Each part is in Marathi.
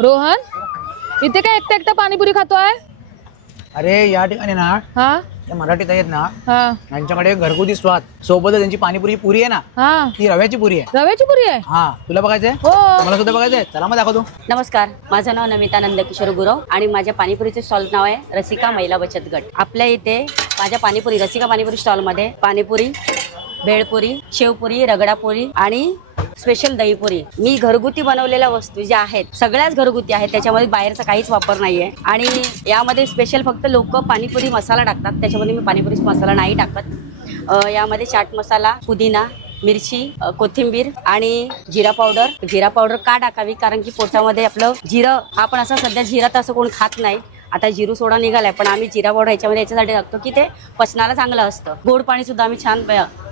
रोहन इथे काय एकटा एकटा पाणीपुरी खातोय? अरे या ठिकाणी ना हा त्या मराठीत आहेत ना हा यांच्याकडे घरगुती स्वाद सोबत त्यांची पाणीपुरी पुरी आहे ना हा ती रव्याची पुरी आहे. रव्याची पुरी आहे? हा तुला बघायचंय? हो. मला सुद्धा बघायचंय. चला मग दाखवतो. नमस्कार, माझं नाव नमिता नंदकिशोर गुरव आणि माझ्या पाणीपुरीचे स्टॉल नाव आहे रसिका महिला बचत गट. आपल्या इथे माझ्या पाणीपुरी रसिका पाणीपुरी स्टॉलमध्ये पाणीपुरी, भेळपुरी, शेवपुरी, रगडापुरी आणि स्पेशल दहीपुरी. मी घरगुती बनवलेल्या वस्तू ज्या आहेत सगळ्याच घरगुती आहेत, त्याच्यामध्ये बाहेरचा काहीच वापर नाहीये. आणि यामध्ये स्पेशल फक्त लोक पाणीपुरी मसाला टाकतात, त्याच्यामध्ये मी पाणीपुरी मसाला नाही टाकत. यामध्ये चाट मसाला, पुदिना, मिरची, कोथिंबीर आणि जिरा पावडर. जिरा पावडर का टाकावी? कारण की पोटामध्ये आपलं जिरं, आपण असं सध्या जिरा तर असं कोण खात नाही, आता जिरू सोडा निघालाय, पण आम्ही जिरा पावडर याच्यामध्ये याच्यासाठी टाकतो की ते पचनाला चांगलं असतं. गोड पाणी सुद्धा आम्ही छान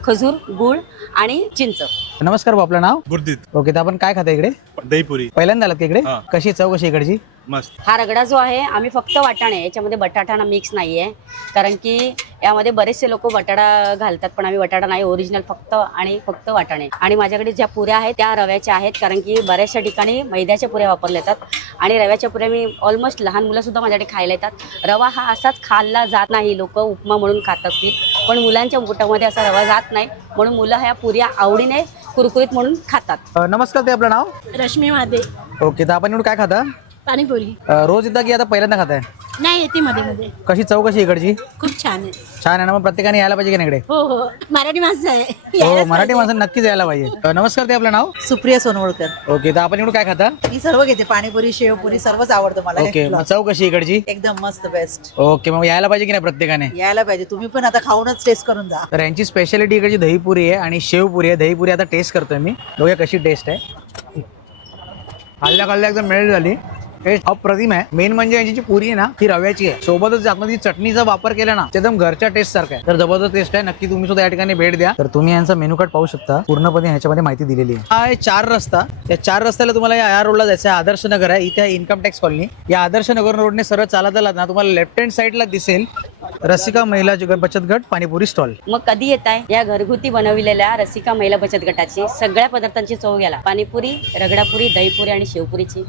खजूर, गुळ आणि चिंच. नमस्कार भाऊ, आपलं नाव? गुरदीत. ओके, तर आपण काय खाता इकडे? दहीपुरी पहिल्यांदा आलात का इकडे? हा. कशी चव कशी इकडची? मस्त. हा रगडा जो आहे आम्ही फक्त वाटाणे, याच्यामध्ये बटाटा मिक्स नाहीये, कारण की यामध्ये बरेचसे लोक बटाटा घालतात, पण आम्ही बटाटा नाही, ओरिजिनल फक्त वाटाणे. आणि माझ्याकडे ज्या पुऱ्या आहेत त्या रव्याच्या आहेत, कारण की बऱ्याचशा ठिकाणी मैद्याच्या पुऱ्या वापरल्या जातात आणि रव्याच्या पुऱ्या मी ऑलमोस्ट लहान मुलं सुद्धा माझ्याकडे खायला येतात. रवा हा असाच खाल्ला जात नाही, लोक उपमा म्हणून खात असतील, पण मुलांच्या पोटामध्ये असा रवा जात नाही, म्हणून मुलं ह्या पुऱ्या आवडीने कुरकुरीत म्हणून खातात. नमस्कार, ते आपलं नाव? रश्मी मादे. ओके, तर आपण इकडे काय खाता? पाणीपुरी रोज येता की आता पहिल्यांदा खाताय? नाही, येते मध्ये मध्ये. कशी चव कशी इकडची? खूप छान आहे. छान आहे ना? मग प्रत्येकाने यायला पाहिजे की नाही इकडे? हो हो, मराठी माणसं आहे, हो, यायलाच मराठी पाहिजे. माणसं नक्कीच यायला पाहिजे. नमस्कार, ते आपलं नाव? सुप्रिया सोनवळकर. ओके, तर आपण इकडे काय खाता? मी सर्व घेते, पाणीपुरी, शेवपुरी सर्वच आवडतं मला. ओके, मग चव कशी इकडची? एकदम मस्त, बेस्ट. ओके, मग यायला पाहिजे की नाही प्रत्येकाने? यायला पाहिजे, तुम्ही पण आता खाऊनच टेस्ट करून जा. तर यांची स्पेशालिटी इकडची दहीपुरी आहे आणि शेवपुरी आहे. दहीपुरी आता टेस्ट करतोय मी, बघूया कशी टेस्ट आहे. खाल्ल्या एकदम मेल्ट झाली, टेस्ट अप्रतिम आहे. मेन म्हणजे यांची जी पुरी आहे ना ती रव्याची आहे, सोबतच आतमध्ये चटणीचा वापर केला ना एकदम घरच्या टेस्ट सारखा आहे. तर जबरदस्त टेस्ट आहे, नक्की तुम्ही सुद्धा या ठिकाणी भेट द्या. तर तुम्ही यांचा मेनू कार्ड पाहू शकता, पूर्णपणे ह्याच्यामध्ये माहिती दिलेली आहे. हा आहे 4 रस्ता. या 4 रस्त्याला तुम्हाला या रोडला जायचं आहे. आदर्श नगर आहे, इथे इन्कम टॅक्स कॉलनी. या आदर्श नगर रोडने सरळ चालत आलात ना तुम्हाला लेफ्ट हँड साईडला दिसेल रसिका महिला बचत गट पाणीपुरी स्टॉल. मग कधी येत आहे या घरगुती बनविलेल्या रसिका महिला बचत गटाची सगळ्या पदार्थांची चव घ्यायला? पाणीपुरी, रगडापुरी, दहीपुरी आणि शेवपुरीची.